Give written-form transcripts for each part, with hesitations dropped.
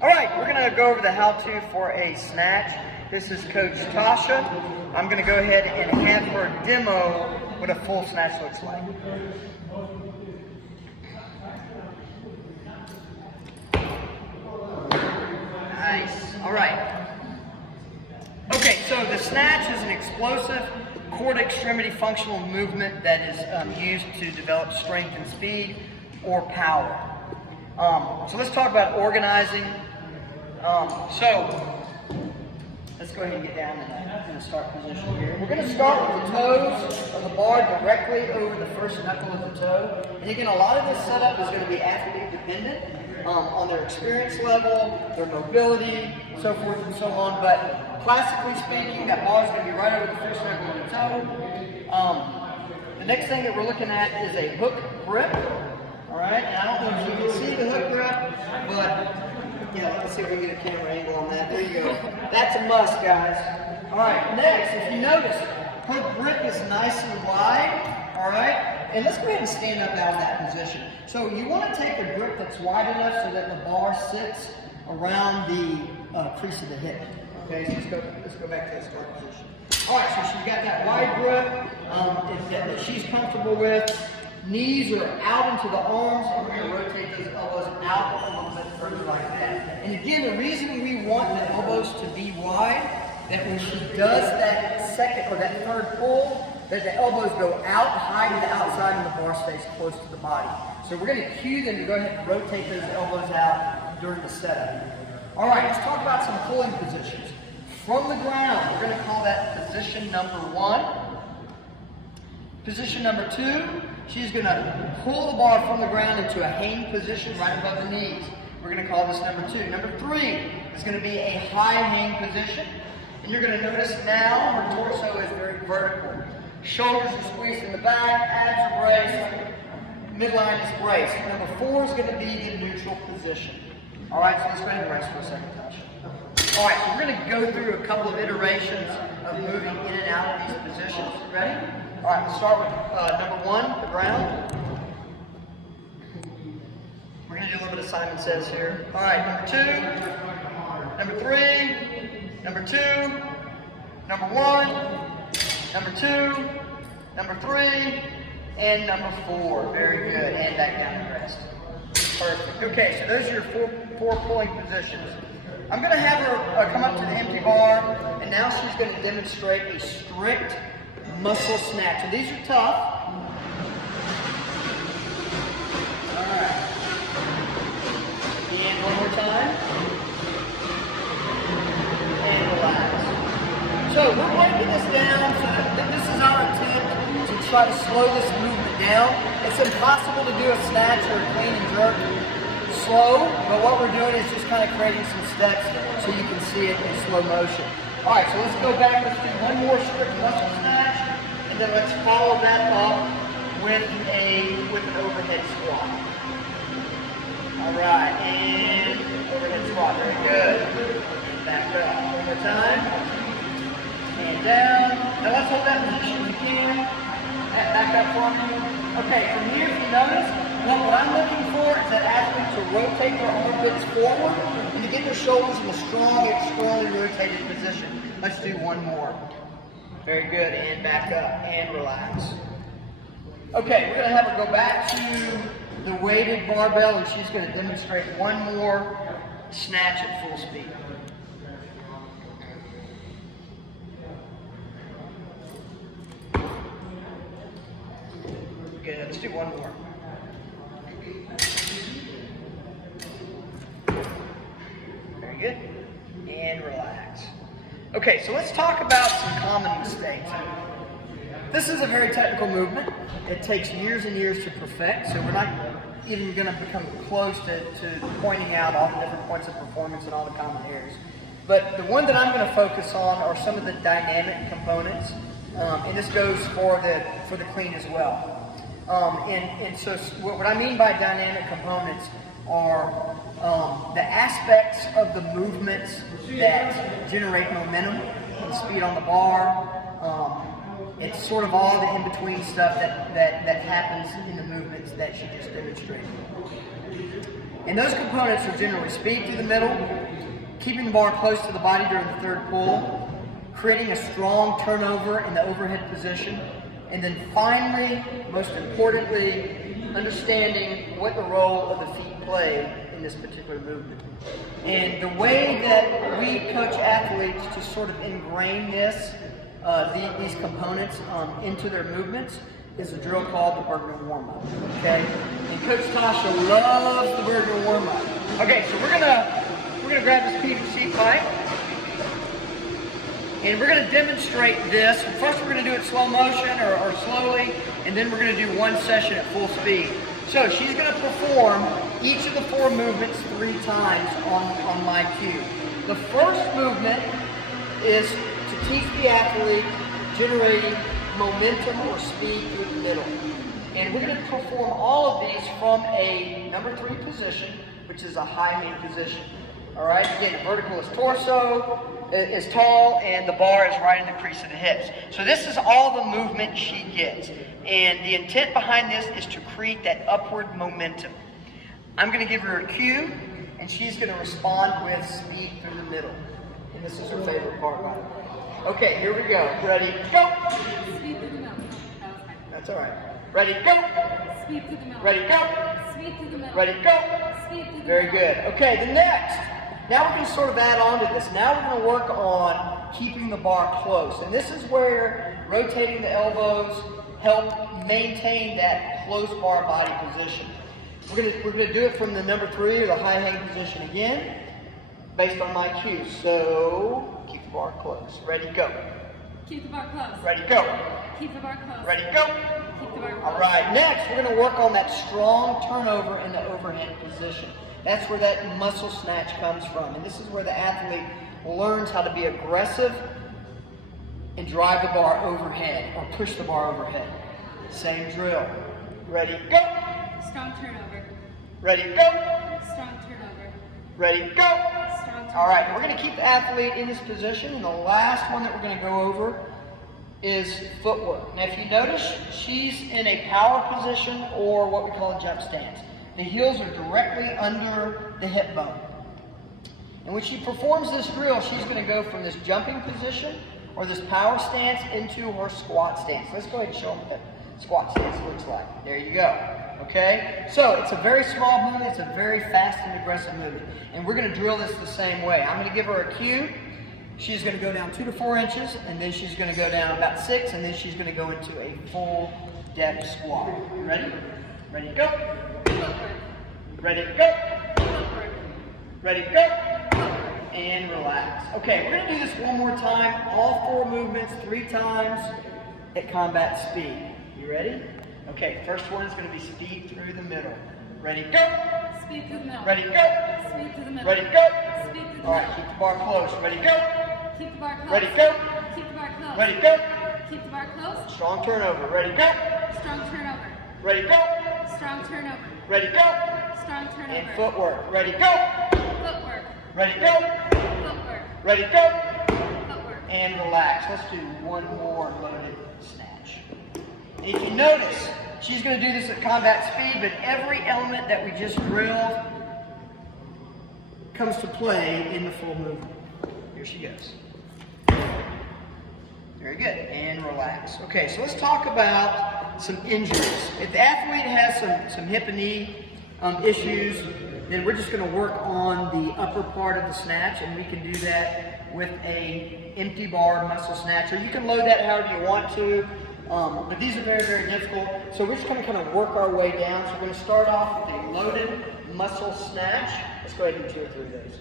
All right, we're going to go over the how-to for a snatch. This is Coach Tasha. I'm going to go ahead and have her demo what a full snatch looks like. Nice. All right. Okay, so the snatch is an explosive core to extremity functional movement that is used to develop strength and speed or power. So let's talk about organizing. So let's go ahead and get down in the start position here. We're going to start with the toes of the bar directly over the first knuckle of the toe. And again, a lot of this setup is going to be athlete dependent on their experience level, their mobility, so forth and so on. But classically speaking, that bar is going to be right over the first knuckle of the toe. The next thing that we're looking at is a hook grip. All right, and I don't know if you can see the hook grip, but yeah, let's see if we can get a camera angle on that. There you go. That's a must, guys. All right, next, if you notice, hook grip is nice and wide. All right, and let's go ahead and stand up out of that position. So you want to take a grip that's wide enough so that the bar sits around the crease of the hip. Okay, so let's go back to the start position. All right, so she's got that wide grip that she's comfortable with. Knees are out into the arms, and we're going to rotate those elbows out a little bit further like that. And again, the reason we want the elbows to be wide, that when she does that second or that third pull, that the elbows go out high to the outside and the bar stays close to the body. So we're going to cue them to go ahead and rotate those elbows out during the setup. All right, let's talk about some pulling positions. From the ground, we're going to call that position number 1. Position number 2, she's going to pull the bar from the ground into a hang position right above the knees. We're going to call this number 2. Number 3 is going to be a high hang position. And you're going to notice now her torso is very vertical. Shoulders are squeezed in the back, abs are braced, midline is braced. Number 4 is going to be the neutral position. All right, so let's go ahead and rest for a second, Tasha. All right, so we're going to go through a couple of iterations of moving in and out of these positions. Ready? All right, let's start with number 1, the ground. We're going to do a little bit of Simon Says here. All right, number 2, number 3, number 2, number 1, number 2, number 3, and number 4. Very good. And back down and rest. Perfect. Okay, so those are your four pulling positions. I'm going to have her come up to the empty bar, and now she's going to demonstrate a strict muscle snatch. And these are tough. All right. And one more time. And relax. So we're breaking this down so that this is our attempt to try to slow this movement down. It's impossible to do a snatch or a clean and jerk slow, but what we're doing is just kind of creating some steps so you can see it in slow motion. All right, so let's go back. Let's do one more strict muscle snatch, and then let's follow that up with an overhead squat. All right, and overhead squat. Very good. Back up. One more time. And down. Now let's hold that position if you can. Back up for me. Okay, from here, if you notice, what I'm looking for is that athlete to rotate their armpits forward and to get their shoulders in a strong, externally rotated position. Let's do one more. Very good, and back up, and relax. Okay, we're going to have her go back to the weighted barbell, and she's going to demonstrate one more snatch at full speed. Good, let's do one more. Very good. And relax. Okay, so let's talk about some common mistakes. This is a very technical movement. It takes years and years to perfect, so we're not even going to become close to pointing out all the different points of performance and all the common errors. But the one that I'm going to focus on are some of the dynamic components, and this goes for the clean as well. And so what I mean by dynamic components are the aspects of the movements that generate momentum and speed on the bar. It's sort of all the in-between stuff that happens in the movements that she just demonstrated. And those components are generally speed through the middle, keeping the bar close to the body during the third pull, creating a strong turnover in the overhead position, and then finally, most importantly, understanding what the role of the feet play in this particular movement. And the way that we coach athletes to sort of ingrain these components into their movements is a drill called the Bergman warm-up, okay? And Coach Tasha loves the Bergman warm-up. Okay, so we're gonna grab this PVC pipe, and we're gonna demonstrate this. First, we're gonna do it slow motion or slowly, and then we're gonna do one session at full speed. So she's gonna perform each of the 4 movements 3 times on my cue. The first movement is to teach the athlete generating momentum or speed through the middle. And we're going to perform all of these from a number 3 position, which is a high hang position. All right, again, the vertical is torso, is tall, and the bar is right in the crease of the hips. So this is all the movement she gets. And the intent behind this is to create that upward momentum. I'm going to give her a cue, and she's going to respond with speed through the middle. And this is her favorite part, by the way. Okay, here we go. Ready, go! Speed through the middle. That's all right. Ready, go! Speed through the middle. Ready, go! Speed through the middle. Ready, go! Speed through the Very middle. good. Okay, the next. Now we're going to sort of add on to this. Now we're going to work on keeping the bar close. And this is where rotating the elbows help maintain that close bar body position. We're going to do it from the number 3 or the high hang position again, based on my cue. So keep the bar close. Ready, go. Keep the bar close. Ready, go. Keep the bar close. Ready, go. Keep the bar close. All right, next we're going to work on that strong turnover in the overhand position. That's where that muscle snatch comes from. And this is where the athlete learns how to be aggressive and drive the bar overhead or push the bar overhead. Same drill. Ready, go. Strong turnover. Ready, go. Strong turnover. Ready, go. Strong turnover. All right, we're going to keep the athlete in this position. And the last one that we're going to go over is footwork. Now, if you notice, she's in a power position or what we call a jump stance. The heels are directly under the hip bone. And when she performs this drill, she's going to go from this jumping position or this power stance into her squat stance. Let's go ahead and show them what that squat stance looks like. There you go. Okay? So it's a very small movement. It's a very fast and aggressive movement. And we're going to drill this the same way. I'm going to give her a cue. She's going to go down 2 to 4 inches, and then she's going to go down about 6, and then she's going to go into a full depth squat. Ready? Ready, go. Ready, go. Ready, go. And relax. Okay, we're going to do this one more time. All 4 movements 3 times at combat speed. You ready? Okay, first one is going to be speed through the middle. Ready, go. Speed through the middle. Ready, go. Speed through the middle. Ready, go. Speed through the All right, middle. keep the bar close. Ready, go. Keep the bar close. Ready, go. Keep the bar close. Ready, go. Keep the bar close. Strong turnover. Ready, go. Strong turnover. Ready, go. Strong turnover. Ready, go. Strong turnover. And footwork. Ready, go. Footwork. Ready, go. Footwork. Ready, go. Footwork. And relax. Let's do one more loaded snatch. If you notice, she's going to do this at combat speed, but every element that we just drilled comes to play in the full movement. Here she goes. Very good. And relax. Okay, so let's talk about some injuries. If the athlete has some hip and knee issues, then we're just going to work on the upper part of the snatch, and we can do that with a empty bar muscle snatch. Or you can load that however you want to, but these are very, very difficult. So we're just going to kind of work our way down. So we're going to start off with a loaded muscle snatch. Let's go ahead and do 2 or 3 of those.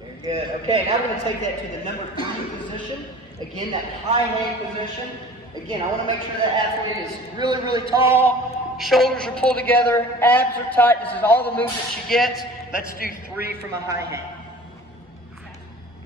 Very good. Okay, now we're going to take that to the number 3 position. Again, that high hang position. Again, I want to make sure that athlete is really, really tall. Shoulders are pulled together. Abs are tight. This is all the movement she gets. Let's do 3 from a high hang.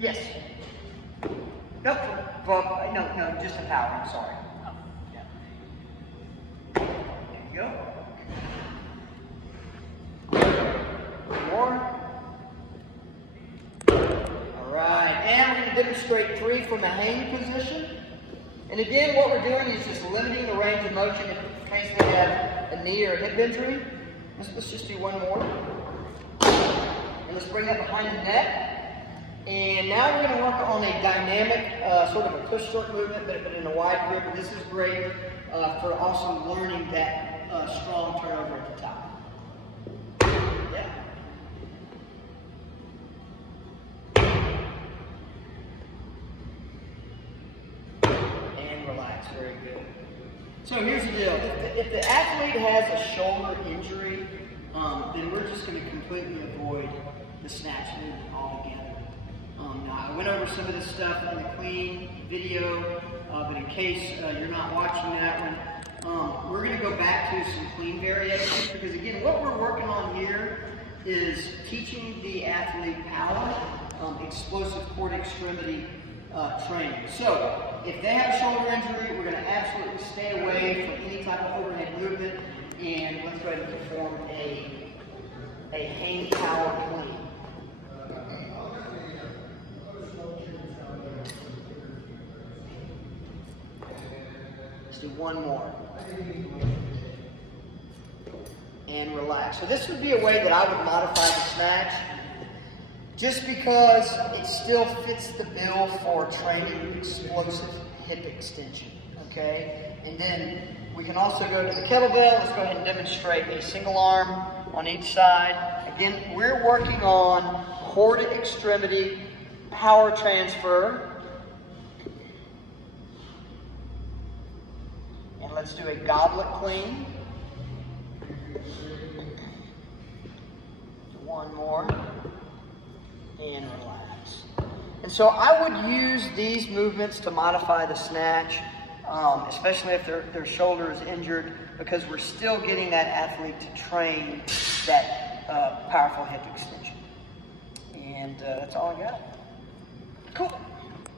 Yes. Nope. Well, no, just a power. I'm sorry. Yeah. There you go. One more. All right. And we're going to demonstrate 3 from a hang position. And again, what we're doing is just limiting the range of motion in case they have a knee or hip injury. Let's just do one more. And let's bring that behind the neck. And now we're going to work on a dynamic, sort of a push stroke movement, but in a wide grip. And this is great for also learning that strong turnover at the top. Yeah. And relax, very good. So here's the deal. If the athlete has a shoulder injury, then we're just going to completely avoid the snatch movement altogether. Now, I went over some of this stuff in the clean video, but in case you're not watching that one, we're going to go back to some clean variations because, again, what we're working on here is teaching the athlete power, explosive cord extremity training. So, if they have a shoulder injury, we're going to absolutely stay away from any type of overhead movement, and let's go ahead and perform a hang power clean. Let's do one more. And relax. So this would be a way that I would modify the snatch, just because it still fits the bill for training explosive hip extension, okay? And then we can also go to the kettlebell. Let's go ahead and demonstrate a single arm on each side. Again, we're working on cord extremity power transfer. And let's do a goblet clean. One more. And relax. And so I would use these movements to modify the snatch, especially if their shoulder is injured, because we're still getting that athlete to train that powerful hip extension. And that's all I got. Cool.